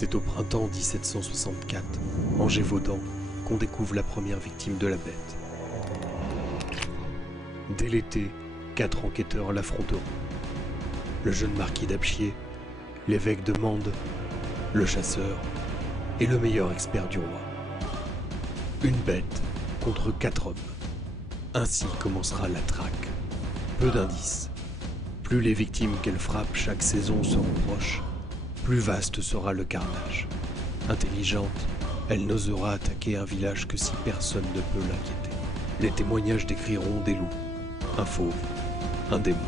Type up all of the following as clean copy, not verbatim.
C'est au printemps 1764, en Gévaudan, qu'on découvre la première victime de la bête. Dès l'été, 4 enquêteurs l'affronteront. Le jeune marquis d'Apchier, l'évêque de Mende, le chasseur et le meilleur expert du roi. Une bête contre 4 hommes. Ainsi commencera la traque. Peu d'indices. Plus les victimes qu'elle frappe chaque saison seront proches, plus vaste sera le carnage. Intelligente, elle n'osera attaquer un village que si personne ne peut l'inquiéter. Les témoignages décriront des loups, un fauve, un démon.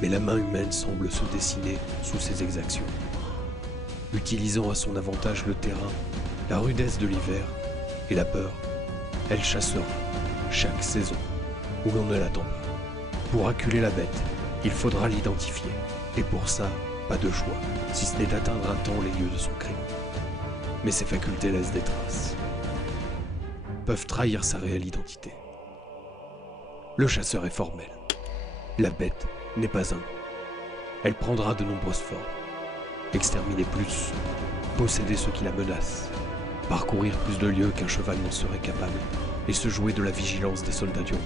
Mais la main humaine semble se dessiner sous ses exactions. Utilisant à son avantage le terrain, la rudesse de l'hiver et la peur, elle chassera chaque saison où l'on ne l'attend pas. Pour acculer la bête, il faudra l'identifier. Et pour ça, pas de choix, si ce n'est d'atteindre un temps les lieux de son crime. Mais ses facultés laissent des traces. Peuvent trahir sa réelle identité. Le chasseur est formel. La bête n'est pas un nom. Elle prendra de nombreuses formes. Exterminer plus, posséder ceux qui la menacent, parcourir plus de lieux qu'un cheval n'en serait capable, et se jouer de la vigilance des soldats du roi.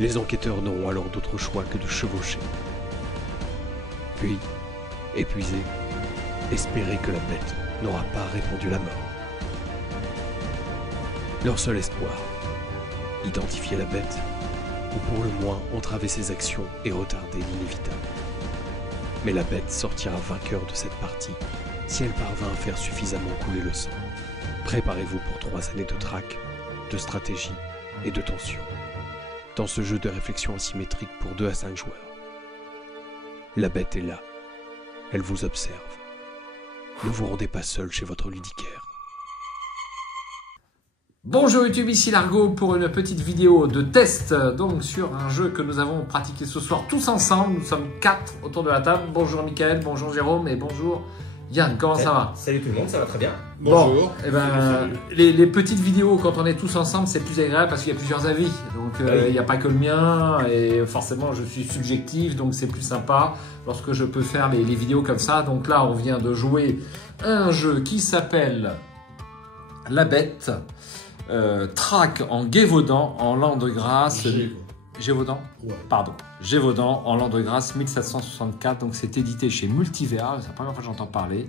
Les enquêteurs n'auront alors d'autre choix que de chevaucher. Puis, épuisés, espérer que la bête n'aura pas répandu la mort. Leur seul espoir, identifier la bête, ou pour le moins entraver ses actions et retarder l'inévitable. Mais la bête sortira vainqueur de cette partie si elle parvint à faire suffisamment couler le sang. Préparez-vous pour 3 années de traque, de stratégie et de tension. Dans ce jeu de réflexion asymétrique pour 2 à 5 joueurs. La bête est là. Elle vous observe. Ne vous rendez pas seul chez votre ludicaire. Bonjour YouTube, ici Largo pour une petite vidéo de test donc sur un jeu que nous avons pratiqué ce soir tous ensemble. Nous sommes 4 autour de la table. Bonjour Mickaël, bonjour Jérôme et bonjour Yann. Comment ça va? Salut tout le monde, ça va très bien. Bonjour. Bon, et ben, les petites vidéos quand on est tous ensemble c'est plus agréable parce qu'il y a plusieurs avis. Donc il n'y a pas que le mien et forcément je suis subjectif donc c'est plus sympa lorsque je peux faire les vidéos comme ça. Donc là on vient de jouer un jeu qui s'appelle La Bête. Traque en Gévaudan en l'an de grâce. Gévaudan, ouais. Pardon. Gévaudan en l'an de grâce 1764. Donc c'est édité chez Multivers. C'est la première fois que j'entends parler.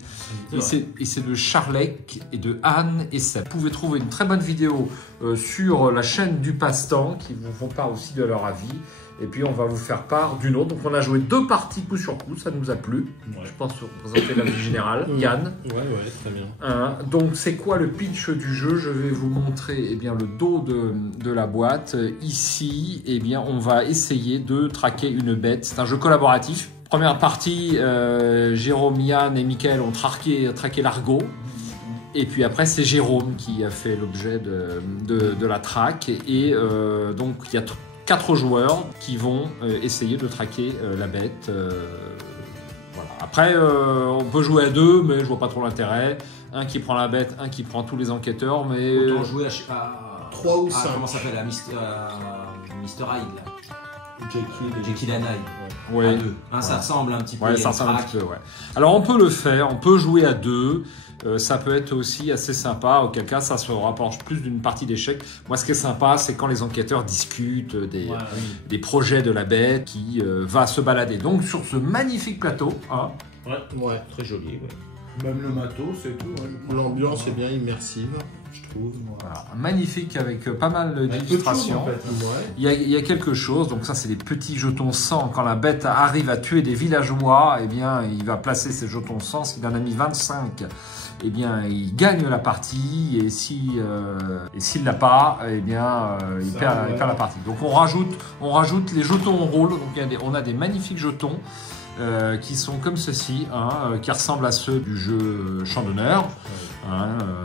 Et c'est de Charlec et de Anne et Seb. Vous pouvez trouver une très bonne vidéo sur la chaîne du Passe-Temps qui vous font part aussi de leur avis. Et puis on va vous faire part d'une autre. Donc on a joué 2 parties coup sur coup, ça nous a plu. Ouais. Je pense présenter la vie générale. Yann. Ouais, très bien. Donc c'est quoi le pitch du jeu? Je vais vous montrer bien, le dos de la boîte. Ici, bien, on va essayer de traquer une bête. C'est un jeu collaboratif. Première partie, Jérôme, Yann et Mickaël ont traqué Largo. Et puis après, c'est Jérôme qui a fait l'objet de la traque. Et donc il y a 4 joueurs qui vont essayer de traquer la bête. Voilà. Après, on peut jouer à 2, mais je vois pas trop l'intérêt. Un qui prend la bête, un qui prend tous les enquêteurs. Mais autant jouer à 3 ou 5. Comment ça s'appelle, à Mr. Hyde là. Jekyll and Hyde. Ouais. À 2. Hein, ça ressemble un petit peu. Ouais, ça ressemble un petit peu. Ouais. Alors on peut le faire, on peut jouer à 2. Ça peut être aussi assez sympa, auquel cas ça se rapproche plus d'une partie d'échecs. Moi ce qui est sympa c'est quand les enquêteurs discutent des projets de la bête qui va se balader donc sur ce magnifique plateau. Hein. Ouais, très joli. Ouais. Même le matos c'est tout. Ouais. L'ambiance est bien immersive, je trouve. Voilà. Magnifique avec pas mal d'illustrations. En fait. Il y a quelque chose, donc ça c'est des petits jetons sang. Quand la bête arrive à tuer des villageois, eh bien il va placer ces jetons sang. S'il en a mis 25, eh bien il gagne la partie. Et s'il l'a pas, eh bien il perd la partie. Donc on rajoute les jetons en rôle. Donc on a des magnifiques jetons. Qui sont comme ceci, qui ressemblent à ceux du jeu Champ d'honneur,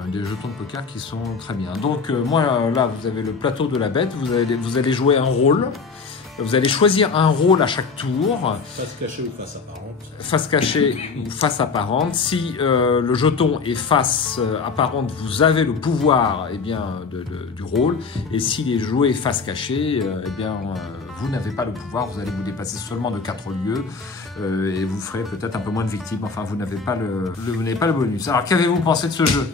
des jetons de poker qui sont très bien. Donc moi là vous avez le plateau de la bête, vous allez jouer un rôle Vous allez choisir un rôle à chaque tour. Face cachée ou face apparente. Face cachée ou face apparente. Si le jeton est face apparente, vous avez le pouvoir du rôle. Et s'il est joué face cachée, vous n'avez pas le pouvoir. Vous allez vous dépasser seulement de 4 lieux. Et vous ferez peut-être un peu moins de victimes. Enfin, vous n'avez pas le bonus. Alors, qu'avez-vous pensé de ce jeu ?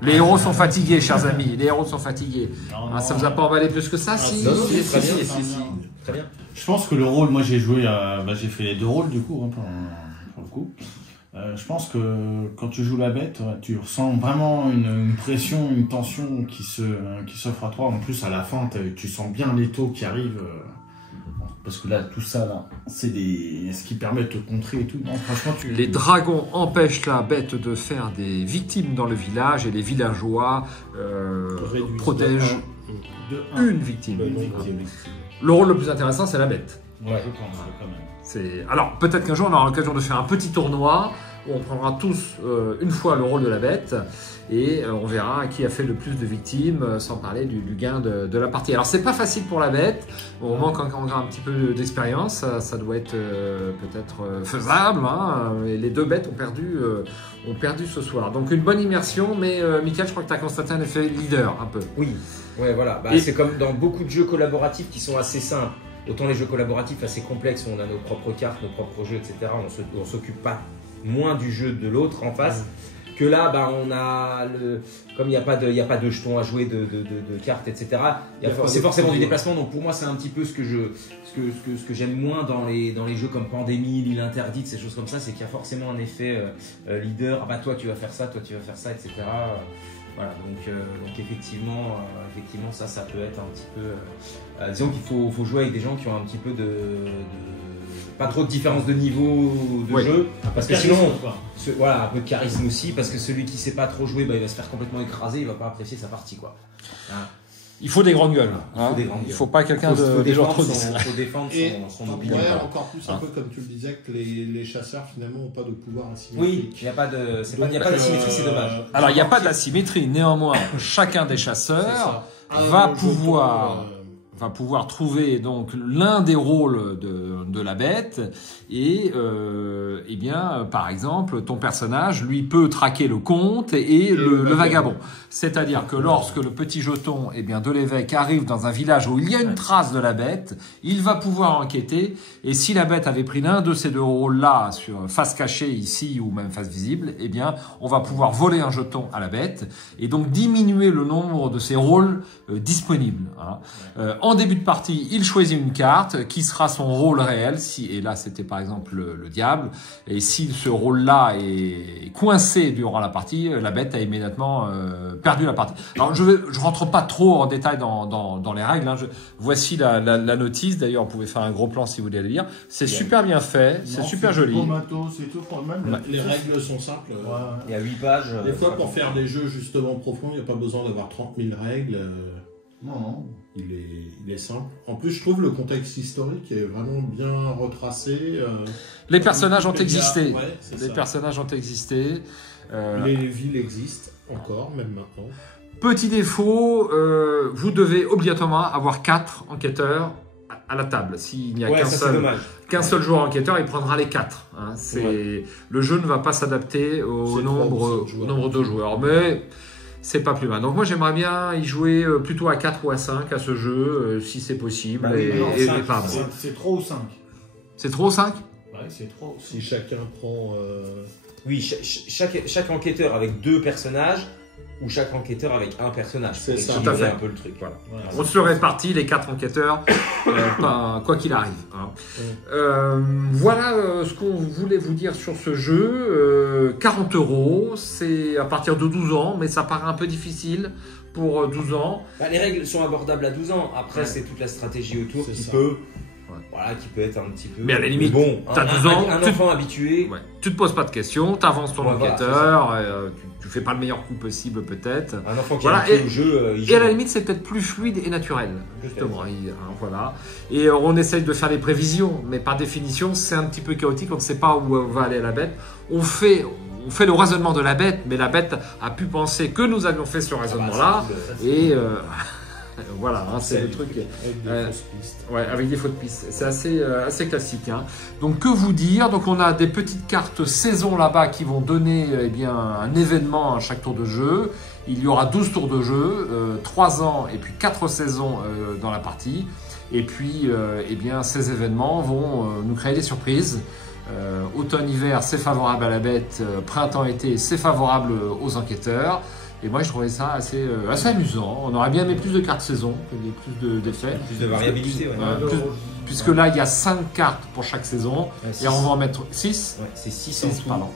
Les héros sont fatigués, chers amis. Les héros sont fatigués. Non. Ça vous a pas emballé plus que ça, si? Non, très bien. Je pense que le rôle, moi j'ai joué, j'ai fait les 2 rôles du coup, pour le coup. Je pense que quand tu joues la bête, tu ressens vraiment une pression, une tension qui s'offre à toi. En plus, à la fin, tu sens bien les taux qui arrivent. Parce que là, tout ça, là, c'est ce qui permet de te contrer et tout. Non, franchement, Les dragons empêchent la bête de faire des victimes dans le village et les villageois protègent une victime. Le rôle le plus intéressant, c'est la bête. Ouais, je pense, quand même. Alors, peut-être qu'un jour, on aura l'occasion de faire un petit tournoi où on prendra tous une fois le rôle de la bête et on verra qui a fait le plus de victimes, sans parler du gain de la partie. Alors, c'est pas facile pour la bête. Au moment quand on a un petit peu d'expérience, ça doit être peut-être faisable. Et les 2 bêtes ont perdu ce soir. Donc, une bonne immersion, mais Mickaël, je crois que tu as constaté un effet leader, un peu. Oui, ouais, voilà. C'est comme dans beaucoup de jeux collaboratifs qui sont assez simples. Autant les jeux collaboratifs assez complexes où on a nos propres cartes, nos propres jeux, etc. On s'occupe pas moins du jeu de l'autre en face. Que là, on a comme il n'y a pas de jetons à jouer, de cartes, etc. C'est forcément du déplacement. Donc pour moi, c'est un petit peu ce que j'aime moins dans les jeux comme Pandémie, l'île interdite, ces choses comme ça, c'est qu'il y a forcément un effet leader. Toi tu vas faire ça, toi tu vas faire ça, etc. Voilà, donc effectivement, ça peut être un petit peu. Disons qu'il faut jouer avec des gens qui ont un petit peu pas trop de différence de niveau de jeu, parce que sinon, un peu de charisme aussi, parce que celui qui sait pas trop jouer, il va se faire complètement écraser, il va pas apprécier sa partie, quoi. Il faut des grandes gueules. Il faut pas quelqu'un de genre trop discret. Il faut défendre son opinion. Encore plus un peu comme tu le disais, que les chasseurs finalement n'ont pas de pouvoir asymétrique. Oui, il n'y a pas d'asymétrie, c'est dommage. Alors il n'y a pas d'asymétrie, néanmoins, chacun des chasseurs va pouvoir trouver donc l'un des rôles de la bête et par exemple ton personnage lui peut traquer le comte et le vagabond. C'est-à-dire que lorsque le petit jeton de l'évêque arrive dans un village où il y a une trace de la bête, il va pouvoir enquêter et si la bête avait pris l'un de ces 2 rôles-là sur face cachée ici ou même face visible, on va pouvoir voler un jeton à la bête et donc diminuer le nombre de ces rôles disponibles. En début de partie, il choisit une carte qui sera son rôle réel. Et là, c'était par exemple le diable. Et si ce rôle-là est coincé durant la partie, la bête a immédiatement perdu la partie. Alors, je rentre pas trop en détail dans les règles. Voici la notice. D'ailleurs, vous pouvez faire un gros plan si vous voulez le lire. C'est super bien fait. C'est super joli. Les règles sont simples. Il y a 8 pages. Des fois, pour faire des jeux justement profonds, il n'y a pas besoin d'avoir 30 000 règles. Non, il est simple. En plus, je trouve le contexte historique est vraiment bien retracé. Les personnages ont existé. Les personnages ont existé. Les villes existent encore, même maintenant. Petit défaut, vous devez obligatoirement avoir 4 enquêteurs à la table. S'il n'y a qu'un seul joueur enquêteur, il prendra les 4. Le jeu ne va pas s'adapter au nombre de joueurs. Mais c'est pas plus mal. Donc moi j'aimerais bien y jouer plutôt à 4 ou à 5 à ce jeu, si c'est possible. C'est trop ou 5 C'est trop 5 Ouais, c'est trop. Si chacun prend... Oui, chaque enquêteur avec 2 personnages, ou chaque enquêteur avec un personnage. C'est ça. Tout à fait. Un peu le truc. Voilà. On se répartit les 4 enquêteurs, quoi qu'il arrive. Voilà ce qu'on voulait vous dire sur ce jeu. 40 €, c'est à partir de 12 ans, mais ça paraît un peu difficile pour 12 ans. Les règles sont abordables à 12 ans. Après, c'est toute la stratégie autour qui peut être un petit peu... Mais à la limite, t'as 12 ans, un enfant habitué... Tu te poses pas de questions, tu avances ton enquêteur, tu fais pas le meilleur coup possible peut-être. Un enfant qui est habitué au jeu... et à la limite, c'est peut-être plus fluide et naturel, justement. Et on essaye de faire des prévisions, mais par définition, c'est un petit peu chaotique, on ne sait pas où va aller la bête. On fait le raisonnement de la bête, mais la bête a pu penser que nous avions fait ce raisonnement-là, Voilà, hein, c'est le truc. Avec des fausses pistes. Ouais, avec des fausses pistes. C'est assez classique. Hein. Donc, que vous dire? Donc, on a des petites cartes saison là-bas qui vont donner un événement à chaque tour de jeu. Il y aura 12 tours de jeu, 3 ans et puis 4 saisons dans la partie. Et puis, ces événements vont nous créer des surprises. Automne-hiver, c'est favorable à la bête. Printemps-été, c'est favorable aux enquêteurs. Et moi, je trouvais ça assez amusant. On aurait bien aimé plus de cartes saison, plus d'effets. Plus de variabilité, puisque là, il y a 5 cartes pour chaque saison. Et on va en mettre 6. Ouais, c'est 6 en tout. Pardon.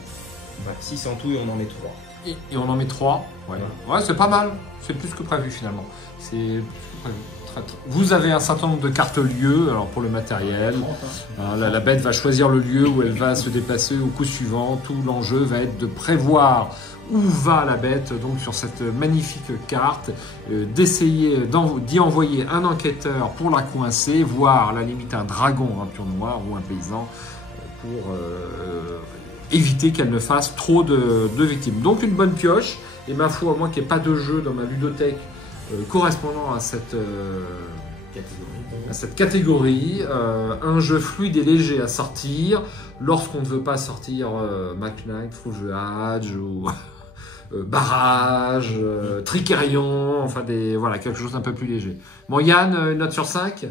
Ouais, 6 en tout et on en met 3. Et on en met 3. Ouais, c'est pas mal. C'est plus que prévu finalement. C'est plus que prévu. Vous avez un certain nombre de cartes lieux, alors pour le matériel. La bête va choisir le lieu où elle va se déplacer au coup suivant. Tout l'enjeu va être de prévoir où va la bête, donc sur cette magnifique carte, d'essayer d'y envoyer un enquêteur pour la coincer, voire à la limite un dragon, un pion noir ou un paysan, pour éviter qu'elle ne fasse trop de victimes. Donc une bonne pioche, et ma foi, moi qui n'ai pas de jeu dans ma ludothèque correspondant à cette catégorie, un jeu fluide et léger à sortir lorsqu'on ne veut pas sortir Mac Knight, Fougeage ou Barrage, Tricerion, enfin voilà, quelque chose d'un peu plus léger. Bon, Yann, une note sur 5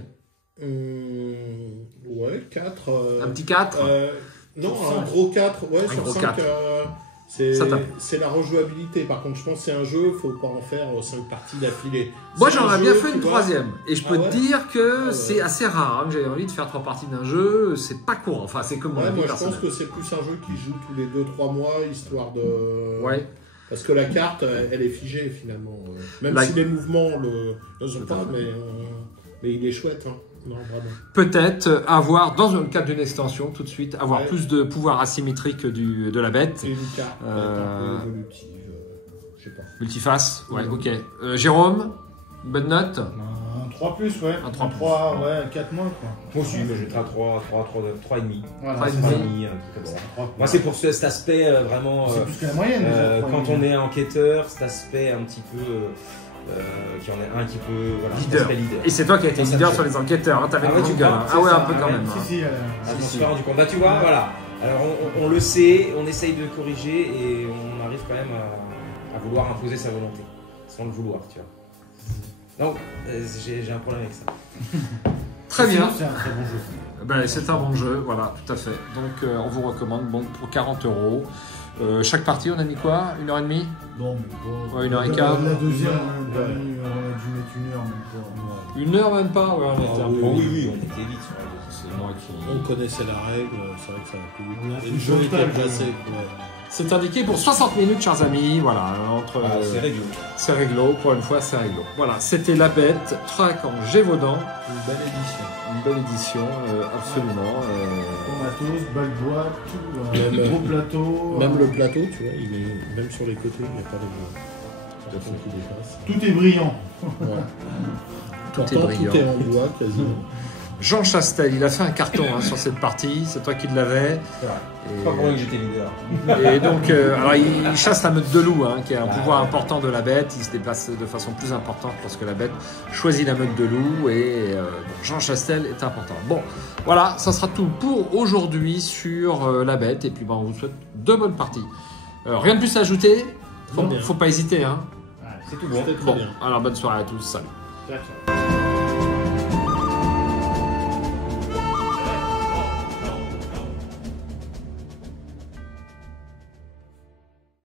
Ouais, 4. Un petit 4 Non, un gros 4, ouais, un sur gros 5. 4. C'est la rejouabilité. Par contre, je pense que c'est un jeu, il ne faut pas en faire 5 parties d'affilée. Moi, j'en ai bien fait une 3e. Et je peux te dire que c'est assez rare que j'avais envie de faire 3 parties d'un jeu. C'est pas courant. Enfin, c'est comme mon avis moi, je personnel. pense que c'est plus un jeu qui joue tous les 2-3 mois, histoire de... Ouais. Parce que la carte, elle est figée, finalement. Même si les mouvements ne sont pas, mais il est chouette, hein. Non, peut-être avoir, dans le cadre d'une extension, tout de suite, avoir plus de pouvoir asymétrique de la bête. Et une carte un peu évolutive, je sais pas. Multiface, ouais, ok. Jérôme, une bonne note? Un 3+, ouais. Un 3+. 3, ouais, 4 moins, quoi. Moi aussi, mais je mettrai 3,5. Voilà, 3,5. Moi, c'est pour cet aspect vraiment. C'est plus que la moyenne, déjà. Quand on est enquêteur, cet aspect un petit peu. Qui en est un qui peut leader. Et c'est toi qui as été leader sur les enquêteurs, hein, t'avais une petite gueule. Ah ouais, un peu quand même. Si, je m'en suis rendu compte. Bah tu vois, voilà. Alors on le sait, on essaye de corriger et on arrive quand même à vouloir imposer sa volonté, sans le vouloir, tu vois. Donc j'ai un problème avec ça. Très bien. C'est un très bon jeu. Ben, c'est un bon jeu, voilà, tout à fait. Donc on vous recommande, bon, pour 40 €. Chaque partie, on a mis quoi? 1h30? Non, ouais, 1h15. La deuxième, on a dû mettre 1 heure, même pas. 1 heure même pas? Ouais, on était un peu. Oui, on était vite. C'est moi qui. On connaissait la règle, c'est vrai que ça va plus vite. Et le jeu était placé. C'est indiqué pour 60 minutes, chers amis. Voilà, c'est réglo. C'est réglo, pour une fois, c'est réglo. Voilà, c'était La Bête, Trac en Gévaudan. Une belle édition. Une belle édition, absolument. Matos, balle bois, tout, gros plateau. Même le plateau, tu vois, même sur les côtés, il n'y a pas de fond qui dépasse. Tout est brillant. Ouais. Tout est brillant. Tout est en bois, quasiment. Jean Chastel, il a fait un carton sur cette partie, c'est toi qui l'avais. C'est pas pour moi que j'étais leader. Et donc, alors il chasse la meute de loup, qui est un pouvoir important de la bête. Il se déplace de façon plus importante lorsque la bête choisit la meute de loup. Et Jean Chastel est important. Bon, voilà, ça sera tout pour aujourd'hui sur la bête. Et puis, on vous souhaite de bonnes parties. Rien de plus à ajouter. Faut pas hésiter. C'est tout bon. Bon, alors bonne soirée à tous. Salut. Ciao.